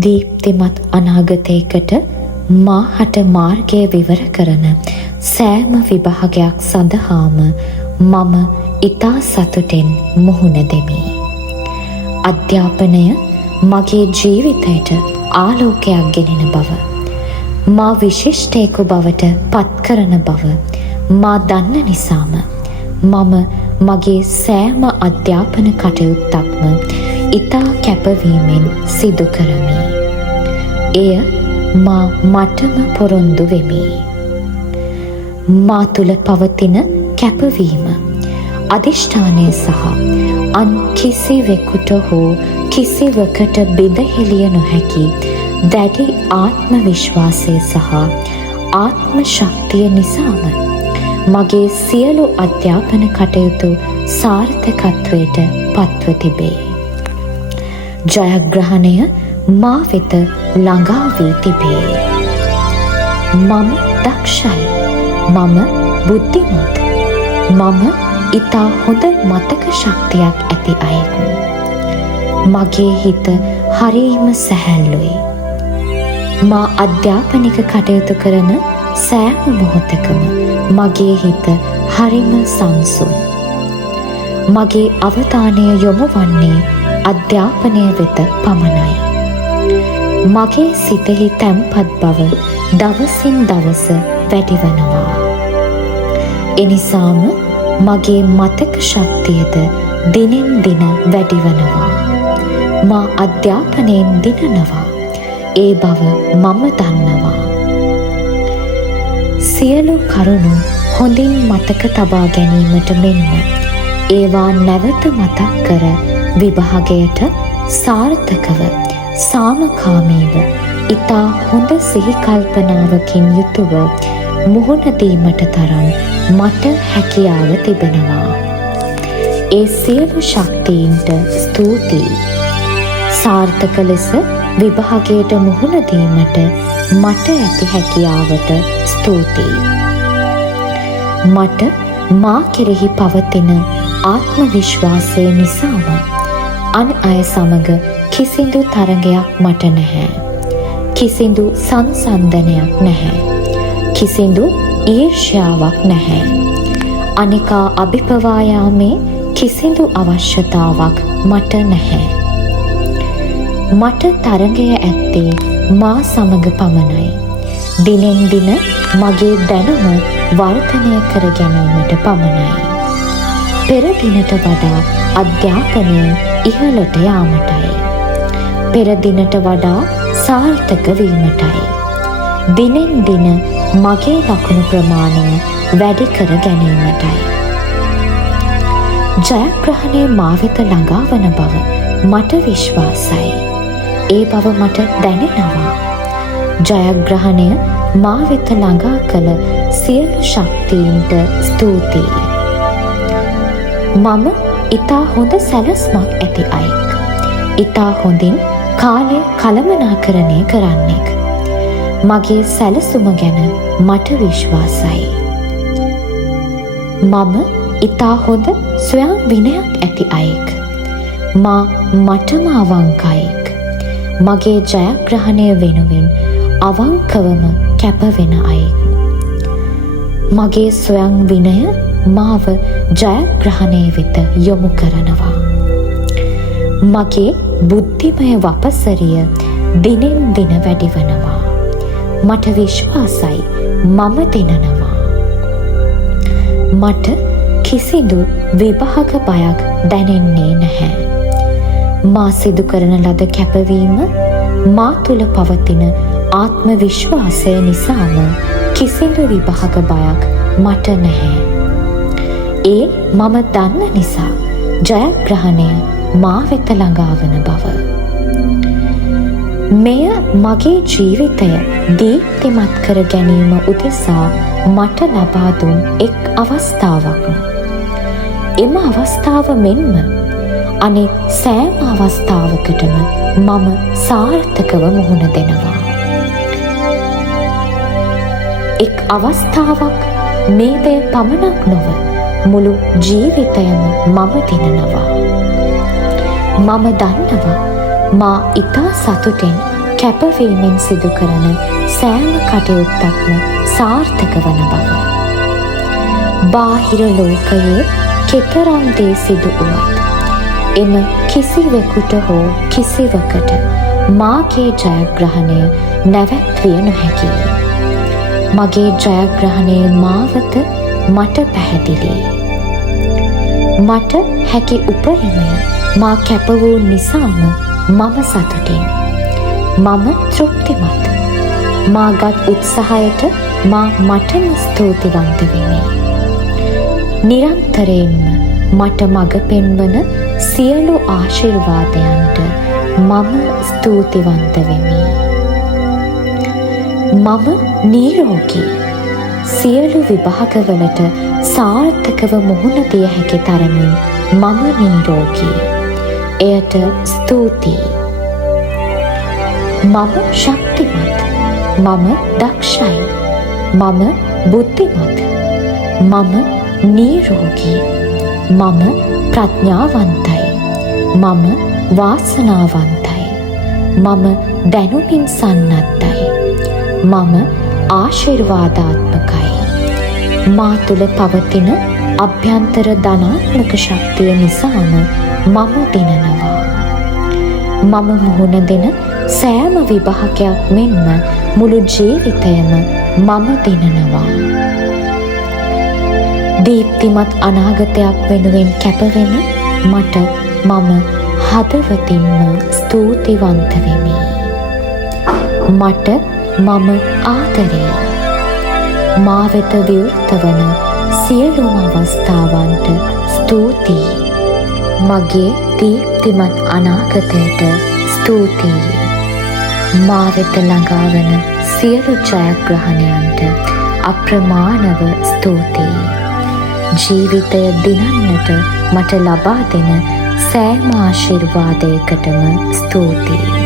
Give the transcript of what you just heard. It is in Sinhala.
දීප්තිමත් අනාගතයකට මාහට මාර්ගය විවර කරන සෑම විභාගයක් සඳහාම මම ඉතා සතුටෙන් මුහුණ දෙමි. අධ්‍යාපනය මගේ ජීවිතයට ආලෝකයක් ගෙනෙන බව, මා විශිෂ්ටයෙකු බවට පත්කරන බව මා දන්න නිසාම මම මගේ සෑම අධ්‍යාපන කටයුත්තක්ම ඉතා කැපවීමෙන් සිදු කරමි. එය මා මටම පොරොන්දු වෙමි. මා තුළ පවතින කැපවීම, අධිෂ්ඨානය සහ අන් කිසිවෙකුට හෝ කිසිවකට බිඳහෙළිය නොහැකි දැඩි ආත්ම විශ්වාසය සහ ආත්ම ශක්තිය නිසාම මගේ සියලු අධ්‍යාපන කටයුතු සාර්ථකත්වයට පත්ව තිබේ. ජයග්‍රහණය මා වෙත ළඟා වී තිබේ. මම දක්ෂයි. මම බුද්ධිමත්. මම ඉතා හොඳ මතක ශක්තියක් ඇති අයෙකු. මගේ හිත හරිම සැහැල්ලුයි. මා අධ්‍යාපනික කටයුතු කරන සෑම මොහොතකම මගේ හිත හරිම සංසුන්. මගේ අවධානය යොමු වන්නේ අධ්‍යාපනය වෙත පමණයි. මගේ සිතෙහි තැන්පත් බව දවසින් දවස වැඩිවනවා. එනිසාම මගේ මතක ශක්තියද දිනෙන් දින වැඩිවනවා. මා අධ්‍යාපනයෙන් දිනනවා. ඒ බව මම දන්නවා. සියලු කරුණු හොඳින් මතක තබා ගැනීමට මෙන්ම ඒවා නැවත මතක් කර විභාගයට සාර්ථකව සාමකාමීව ඉතා හොඳ සිහි කල්පනාවකින් යුතුව මුහුණ දීමට තරම් මට හැකියාව තිබෙනවා. ඒ සියලු ශක්තියින්ට ස්තුතියි. සාර්ථක ලෙස විභාගයට මුහුණ දීමට මට ඇති හැකියාවට ස්තුතියි. මට මා කෙරෙහි පවතින ආත්ම විශ්වාසය නිසාම අන් අය සමග කිසිදු තරගයක් මට නැහැ. කිසිදු සංසන්දනයක් නැහැ. කිසිදු ඊර්ෂ්‍යාවක් නැහැ. අනිකා අභිපවා යාමේ කිසිදු අවශ්‍යතාවක් මට නැහැ. මට තරගය ඇත්තේ මා සමග පමණයි. දිනෙන් දින මගේ දැනුම වර්ධනය කර ගැනීමට පමණයි. පෙර දිනට වඩා අධ්‍යාපනය ඉහළට යාමටයි. පෙර දිනට වඩා සාර්ථක වීමටයි. දිනෙන් දින මගේ ලකුණු ප්‍රමාණය වැඩි කර ගැනීමටයි. ජයග්‍රහණය මා වෙත ළඟා වන බව මට විශ්වාසයි. ඒ බව මට දැනෙනවා. ජයග්‍රහණය මා වෙත ළඟා කළ සියලු ශක්තියින්ට ස්තුතියි. මම ඉතා හොඳ සැලස්මක් ඇති අයෙක්. ඉතා හොඳින් කාලය කළමනාකරණය කරන්නෙක්. මගේ සැලසුම ගැන මට විශ්වාසයි. මම ඉතා හොඳ ස්වයං විනයක් ඇති අයෙක්. මා මටම අවංකයෙක්. මගේ ජයග්‍රහණය වෙනුවෙන් අවංකවම කැපවෙන අයෙක්. මගේ ස්වයං විනය මාව ජයග්‍රහණය වෙත යොමු කරනවා. මගේ බුද්ධිමය වපසරිය දිනෙන් දින වැඩිවනවා. මට විශ්වාසයි මම දිනනවා. මට කිසිදු විභාග බයක් දැනෙන්නේ නැහැ. මා සිදු කරන ලද කැපවීම, මා තුළ පවතින ආත්ම විශ්වාසය නිසාම කිසිදු විභාග බයක් මට නැහැ. ඒ මම දන්න නිසා ජයග්‍රහණය මා වෙත ළඟා වන බව. මෙය මගේ ජීවිතය දීප්තිමත් කර ගැනීම උදෙසා මට ලබා දුන් එක් අවස්ථාවක්. එම අවස්ථාව මෙන්ම අනෙක් සෑම අවස්ථාවකටම මම සාර්ථකව මුහුණ දෙනවා. එක් අවස්ථාවක් මේ දෙය පමණක් නොව මුළු ජීවිතයම මම දිනනවා. මම දන්නවා මා ඉතා සතුටෙන් කැපවීමෙන් සිදු කරන සෑම කටයුත්තක්ම සාර්ථක වන බව. බාහිර ලෝකයේ කෙතරම් දේ සිදු වුවත් එම කිසිවෙකුට හෝ කිසිවකට මාගේ ජයග්‍රහණය නැවැත්විය නොහැකියි. මගේ ජයග්‍රහණයේ මාවත මට පැහැදිලියි. මට හැකි උපරිමය මා කැප වූ නිසාම මම සතුටින්. මම තෘප්තිමත්. මාගත් උත්සාහයට මා මටම ස්තුතිවන්ත වෙමි. නිරන්තරයෙන්ම මට මඟ පෙන්වන සියලු ආශිර්වාදයන්ට මම ස්තුතිවන්ත වෙමි. මම නිරෝගී. සියලු විභාගවලට සාර්ථකව මුහුණ දිය හැකි තරමින් මම නිරෝගී. එයට ස්තුතියි. මම ශක්තිමත්. මම දක්ෂයි. මම බුද්ධිමත්. මම නිරෝගී. මම ප්‍රඥාවන්තයි. මම වාසනාවන්තයි. මම දැනුමින් සන්නද්ධයි. මම ආශිර්වාදාත්මකයි. මා තුළ පවතින අභ්‍යන්තර ධනාත්මක ශක්තිය නිසාම මම දිනනවා. මම මුහුණ දෙන සෑම විභාගයක් මෙන්ම මුළු ජීවිතයම මම දිනනවා. දීප්තිමත් අනාගතයක් වෙනුවෙන් කැපවෙන මට මම හදවතින්ම ස්තුතිවන්ත වෙමි. මට මම ආදරේ. මා වෙත විවෘත වන සියලුම අවස්ථාවන්ට ස්තුතියි. මගේ දීප්තිමත් අනාගතයට ස්තුතියි. මා වෙත ළඟා වන සියලු ජයග්‍රහණයන්ට අප්‍රමාණව ස්තුතියි. ජීවිතය දිනන්නට මට ලබා දෙන සෑම ආශිර්වාදයකටම ස්තුතියි.